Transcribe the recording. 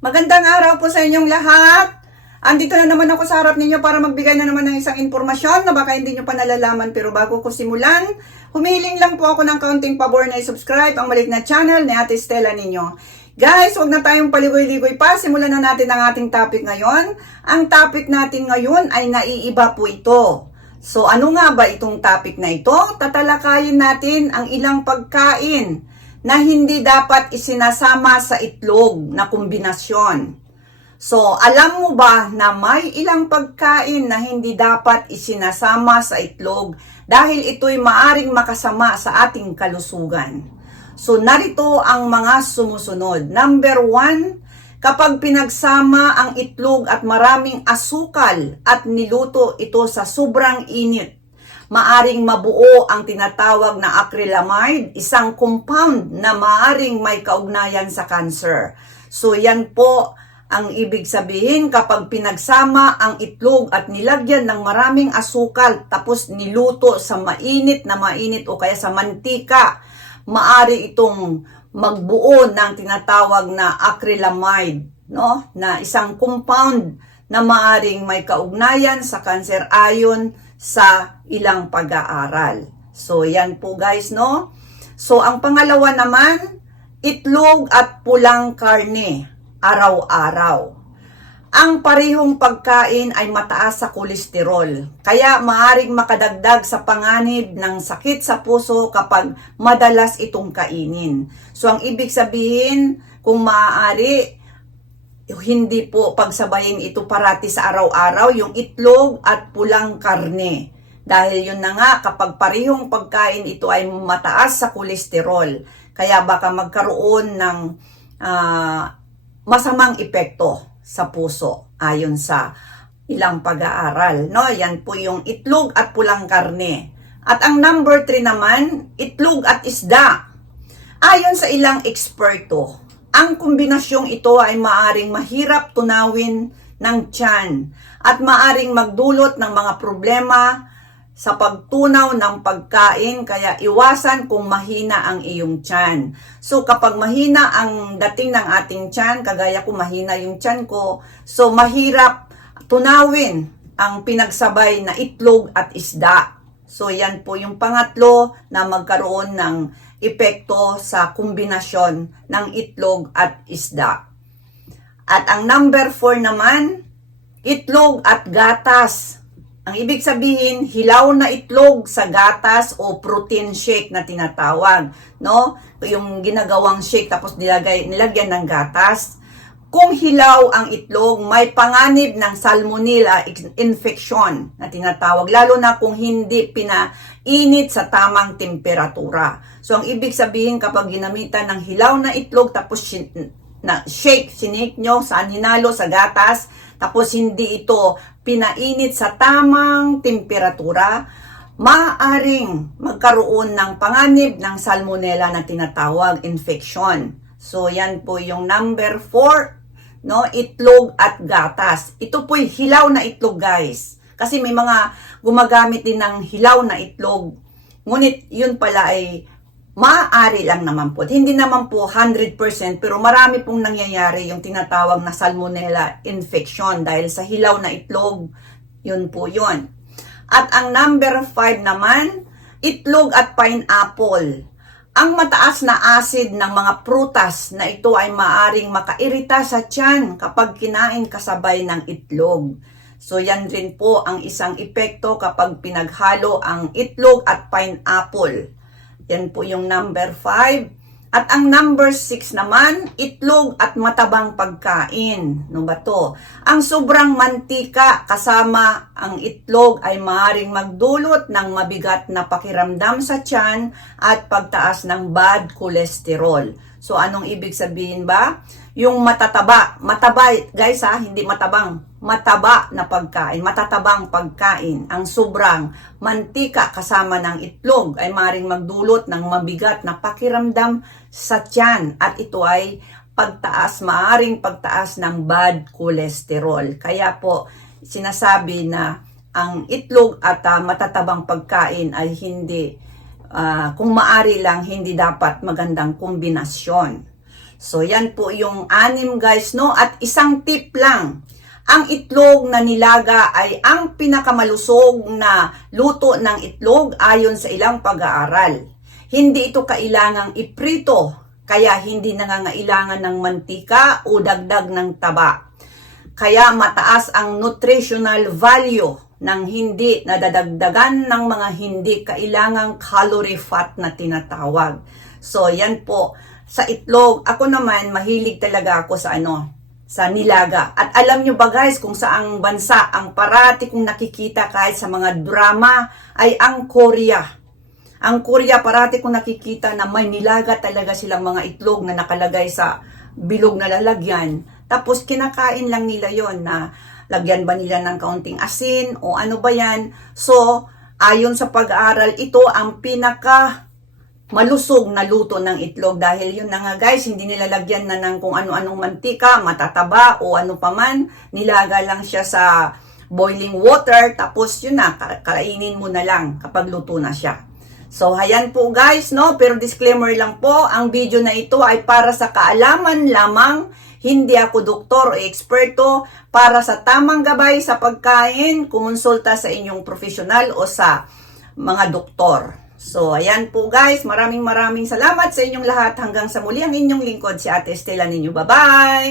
Magandang araw po sa inyong lahat. Andito na naman ako sa harap ninyo para magbigay na naman ng isang impormasyon na baka hindi nyo pa nalalaman pero bago ko simulan, humihiling lang po ako ng kaunting pabor na i-subscribe ang maliit na channel ni Ate Stella ninyo. Guys, huwag na tayong paligoy-ligoy pa. Simulan na natin ang ating topic ngayon. Ang topic natin ngayon ay naiiba po ito. So ano nga ba itong topic na ito? Tatalakayin natin ang ilang pagkain na hindi dapat isinasama sa itlog na kombinasyon. So, alam mo ba na may ilang pagkain na hindi dapat isinasama sa itlog dahil ito'y maaring makasama sa ating kalusugan? So, narito ang mga sumusunod. Number one, kapag pinagsama ang itlog at maraming asukal at niluto ito sa sobrang init, maaring mabuo ang tinatawag na acrylamide, isang compound na maaring may kaugnayan sa cancer. So yan po ang ibig sabihin kapag pinagsama ang itlog at nilagyan ng maraming asukal tapos niluto sa mainit na mainit o kaya sa mantika, maari itong magbuo ng tinatawag na acrylamide, no? Na isang compound na maaring may kaugnayan sa cancer ayon sa ilang pag-aaral. So, yan po guys, no? So, ang pangalawa naman, itlog at pulang karne, araw-araw. Ang parehong pagkain ay mataas sa kolesterol, kaya maaring makadagdag sa panganib ng sakit sa puso kapag madalas itong kainin. So, ang ibig sabihin, kung maaari, hindi po pagsabayin ito parati sa araw-araw, yung itlog at pulang karne. Dahil yun na nga, kapag parehong pagkain ito ay mataas sa kolesterol, kaya baka magkaroon ng ah, masamang epekto sa puso ayon sa ilang pag-aaral. No? Yan po yung itlog at pulang karne. At ang number 3 naman, itlog at isda. Ayon sa ilang eksperto, ang kombinasyong ito ay maaring mahirap tunawin ng tiyan at maaring magdulot ng mga problema sa pagtunaw ng pagkain kaya iwasan kung mahina ang iyong tiyan. So kapag mahina ang dating ng ating tiyan, kagaya ko mahina yung tiyan ko, so mahirap tunawin ang pinagsabay na itlog at isda. So yan po yung pangatlo na magkaroon ng epekto sa kombinasyon ng itlog at isda. At ang number 4 naman, itlog at gatas. Ang ibig sabihin, hilaw na itlog sa gatas o protein shake na tinatawag, no? Yung ginagawang shake tapos nilagay, nilagyan ng gatas. Kung hilaw ang itlog, may panganib ng salmonella infection na tinatawag, lalo na kung hindi pinainit sa tamang temperatura. So, ang ibig sabihin kapag ginamitan ng hilaw na itlog tapos na shake, sinake nyo, saan hinalo, sa gatas, tapos hindi ito pinainit sa tamang temperatura, maaring magkaroon ng panganib ng salmonella na tinatawag infection. So, yan po yung number 4, no? Itlog at gatas. Ito po'y hilaw na itlog, guys. Kasi may mga gumagamit din ng hilaw na itlog. Ngunit, yun pala ay maaari lang naman po. Hindi naman po 100% pero marami pong nangyayari yung tinatawag na salmonella infection dahil sa hilaw na itlog, yun po yun. At ang number 5 naman, itlog at pineapple. Ang mataas na acid ng mga prutas na ito ay maaring makairita sa tiyan kapag kinain kasabay ng itlog. So yan rin po ang isang epekto kapag pinaghalo ang itlog at pineapple. Yan po yung number 5. At ang number 6 naman, itlog at matabang pagkain. No ba to? Ang sobrang mantika kasama ang itlog ay maaaring magdulot ng mabigat na pakiramdam sa tiyan at pagtaas ng bad cholesterol. So anong ibig sabihin ba? Yung matataba, mataba guys ha, hindi matabang, mataba na pagkain, matatabang pagkain, ang sobrang mantika kasama ng itlog ay maring magdulot ng mabigat na pakiramdam sa tiyan. At ito ay pagtaas, maaring pagtaas ng bad cholesterol. Kaya po sinasabi na ang itlog at ah, matatabang pagkain ay hindi, ah, kung maari lang, hindi dapat magandang kombinasyon. So, yan po yung anim guys, no? At isang tip lang. Ang itlog na nilaga ay ang pinakamalusog na luto ng itlog ayon sa ilang pag-aaral. Hindi ito kailangang iprito, kaya hindi nangangailangan ng mantika o dagdag ng taba. Kaya mataas ang nutritional value ng hindi nadadagdagan ng mga hindi kailangang calorie fat na tinatawag. So, yan po. Sa itlog, ako naman, mahilig talaga ako sa ano, sa nilaga. At alam nyo ba guys, kung saang bansa, ang parati kong nakikita kahit sa mga drama, ay ang Korea. Ang Korea, parati kong nakikita na may nilaga talaga silang mga itlog na nakalagay sa bilog na lalagyan. Tapos kinakain lang nila yon na lagyan ba nila ng kaunting asin o ano ba yan. So, ayon sa pag-aaral, ito ang pinaka malusog na luto ng itlog dahil yun na nga guys, hindi nilalagyan na ng kung ano-anong mantika, matataba o ano paman, nilaga lang siya sa boiling water tapos yun na, ka- kainin mo na lang kapag luto na siya. So, hayan po guys, no? Pero disclaimer lang po, ang video na ito ay para sa kaalaman lamang. Hindi ako doktor o eksperto. Para sa tamang gabay sa pagkain, kumonsulta sa inyong profesional o sa mga doktor. So, ayan po guys. Maraming maraming salamat sa inyong lahat. Hanggang sa muli ang inyong lingkod si Ate Estela ninyo. Bye-bye!